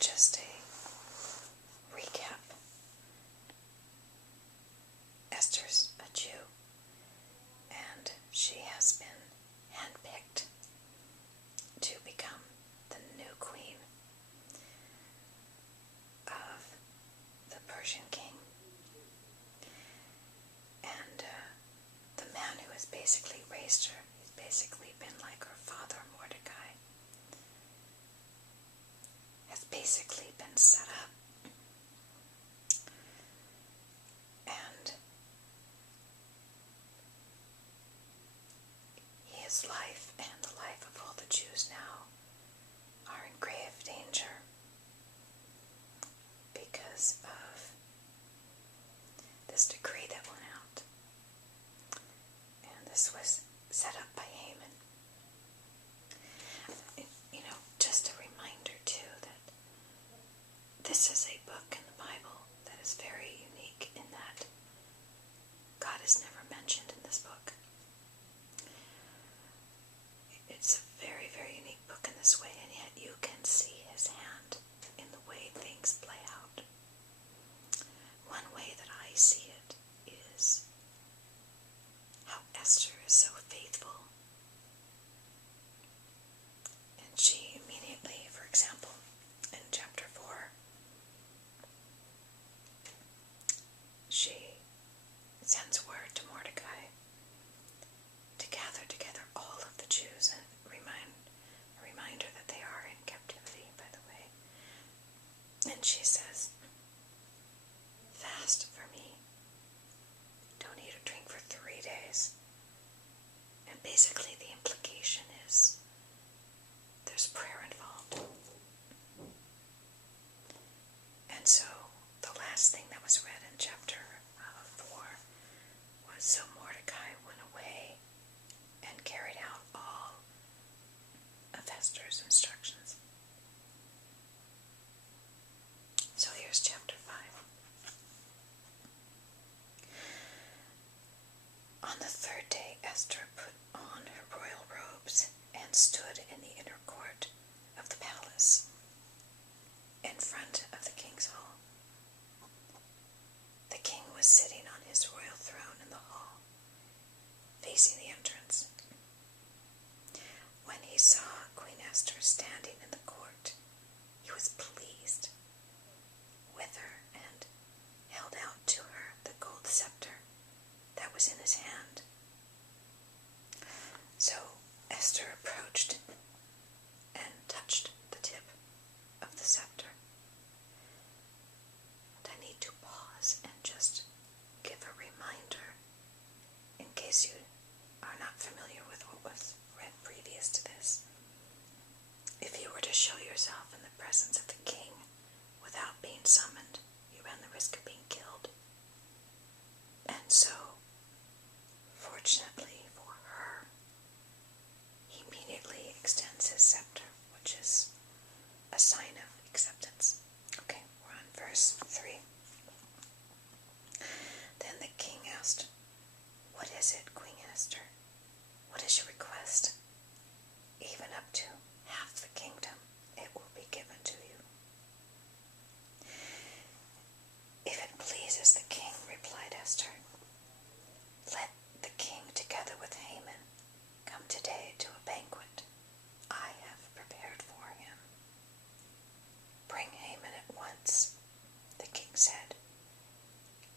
just a recap. Esther's a Jew, and she has been handpicked to become the new queen of the Persian king. And the man who has basically raised her, he's basically been like her father, Mordecai, has basically been set up. And his life and the life of all the Jews now are in grave danger because of this decree that went out. And this was set up by Haman. Just a reminder too that this is a book in the Bible that is very unique in that God is never mentioned in this book. It's a very, very unique book in this way, and yet you can see his hand in the way things play out. One way that I see it is how Esther is so faithful. And she immediately, for example, in chapter 4, she sends word to Mordecai to gather together all of the Jews, and a reminder that they are in captivity, by the way. And she says, fast for me. Don't eat or drink for 3 days. And basically the implication is there's prayer involved. And so the last thing that was read in chapter 4 was, so Mordecai went away and carried out all of Esther's instructions. So here's chapter 5. On the 3rd day, Esther put on her royal robes and stood in the inner court of the palace, in front of the king's hall. The king was sitting on his royal throne in the hall, facing the entrance. When he saw Queen Esther standing in the court, he was pleased with her and held out to her the gold scepter that was in his hand. So Esther approached and touched the tip of the scepter. And I need to pause and just give a reminder, in case you are not familiar with what was read previous to this. If you were to show yourself in the presence of the king without being summoned, you ran the risk of being killed. And so, fortunately for her, he immediately extends his scepter, which is a sign of acceptance. Okay, we're on verse 3. Then the king asked, "What is it, Queen Esther? What is your request? Even up to half the kingdom, it will be given to you." "If it pleases the king," replied Esther, "let the king, together with Haman, come today to a banquet I have prepared for him." "Bring Haman at once," the king said,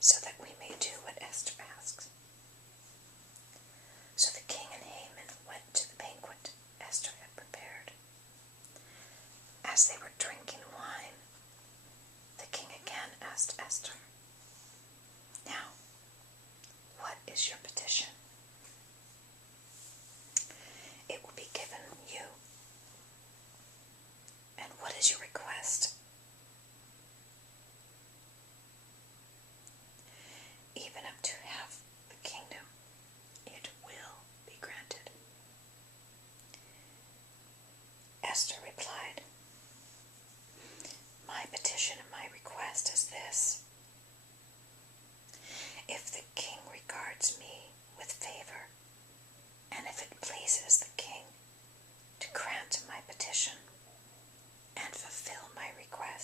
"so that we may do what Esther asks." So the king and Haman went to the banquet Esther had prepared. As they were drinking wine, the king again asked Esther, "Now, what is your petition?" "It will be given you." "And what is your request?" "Even up to half the kingdom, it will be granted." Esther replied, "My petition and my request is this: if the king regards me with favor, and if it pleases the king to grant my petition and fulfill my request,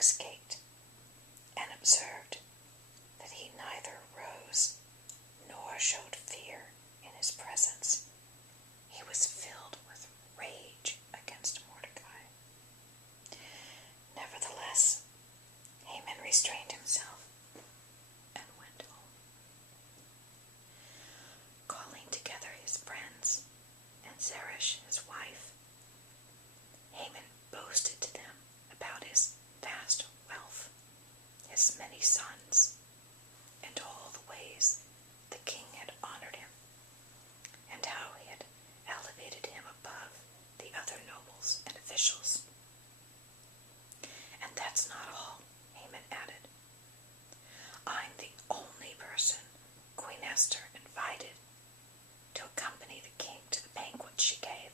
king's gate, and observed that he neither rose nor showed fear in his presence, he was filled with rage against Mordecai. Nevertheless, Haman restrained himself and went home. Calling together his friends and Zeresh his wife, Haman boasted to them about his vast wealth, his many sons, and all the ways the king had honored him, and how he had elevated him above the other nobles and officials. And that's not all, Haman added. I'm the only person Queen Esther invited to accompany the king to the banquet she gave,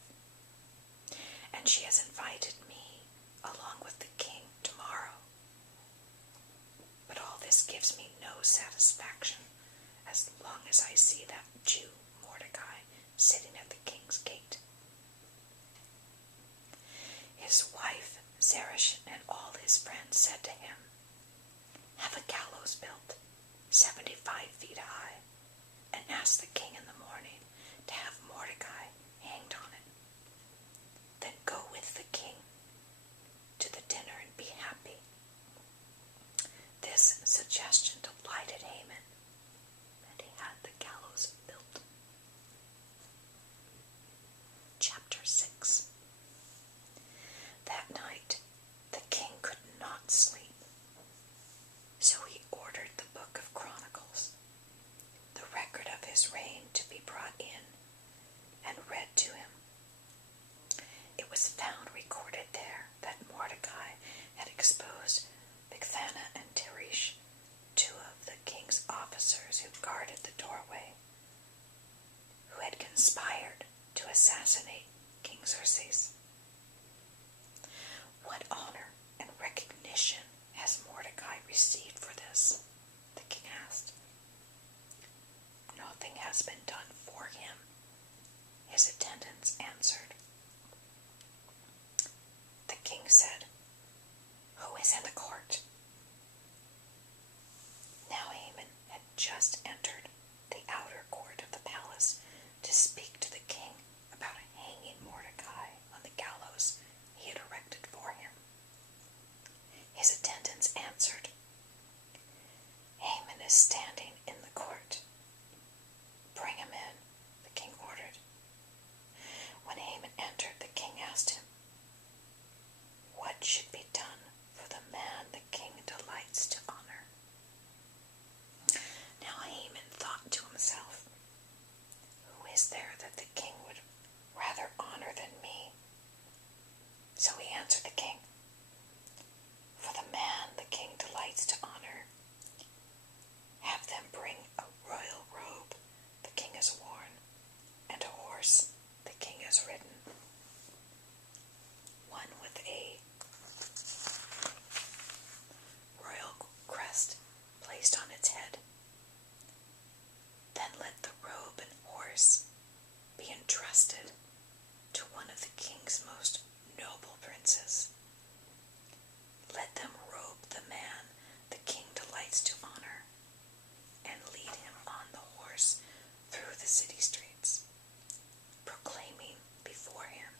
and she has invited me along with the king tomorrow. But all this gives me no satisfaction as long as I see that Jew Mordecai sitting at the king's gate. His wife Zeresh and all his friends said to him, "Have a gallows built 75 feet high, and ask the king in the morning to have Mordecai hanged on it. Then go with the king to the dinner and be happy." This suggestion delighted Haman, and he had the gallows built. Chapter 6. That night the king could not sleep, so he ordered the book of Chronicles, the record of his reign, to be brought in and read to him. It was found recorded there that Mordecai had exposed Bigthana and Teresh, two of the king's officers who guarded the doorway, who had conspired to assassinate King Xerxes. "What honor and recognition has Mordecai received for this?" the king asked. "Nothing has been done for him," his attendants answered. The king said, "Who is in the court?" Now Haman had just entered the outer court of the palace to speak to the king about hanging Mordecai on the gallows he had erected for him. His attendants answered, "Haman is standing in the court." "Bring him in," the king ordered. When Haman entered, the king asked him, "What should be done for the man the king delights to honor?" Now Haman thought to himself, "Who is there that the king would rather honor than me?" So he answered the king, "For the man the king delights to honor, have them bring a royal robe the king has worn, and a horse the king has ridden, one with a royal crest placed on its head. Then let the robe and horse be entrusted to one of the king's most noble princes. Let them robe the man the king delights to honor, and lead him on the horse through the city streets, proclaiming before him,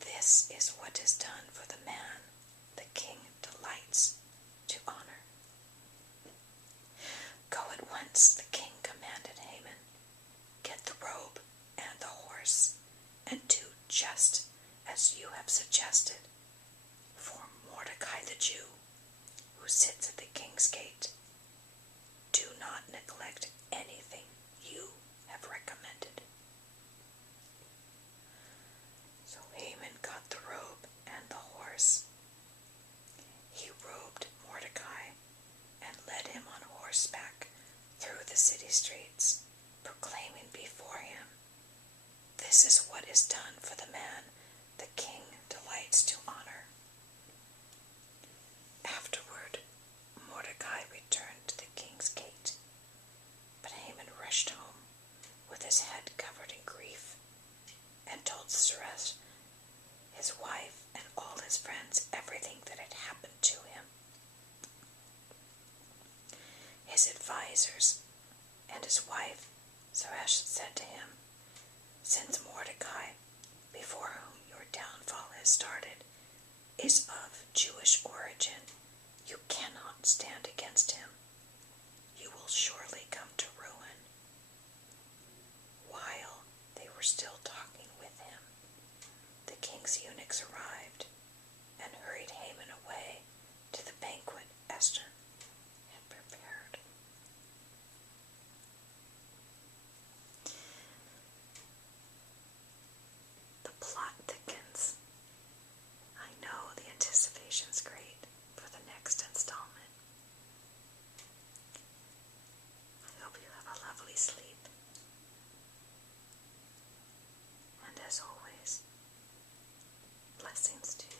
'This is what is done for the man the king delights to honor.'" "Go at once," the king commanded Haman. "Get the robe and the horse, and do just as you have suggested for Mordecai the Jew, who sits at the king's gate. Do not neglect anything you have recommended." So Haman got the robe and the horse. He robed Mordecai and led him on horseback through the city streets, proclaiming before him, "This is what is done for the man the king delights to honor." Afterward, Mordecai returned to the king's gate, but Haman rushed home with his head covered in grief, and told Zeresh, his wife, and all his friends everything that had happened advisers, and his wife Zeresh said to him, "Since Mordecai, before whom your downfall has started, is of Jewish origin, you cannot stand against him. You will surely come to ruin." While they were still talking with him, the king's eunuchs arrived and hurried Haman away to the banquet Esther had prepared. The plot thickens. I know the anticipation's great for the next installment. I hope you have a lovely sleep. And as always, blessings to you.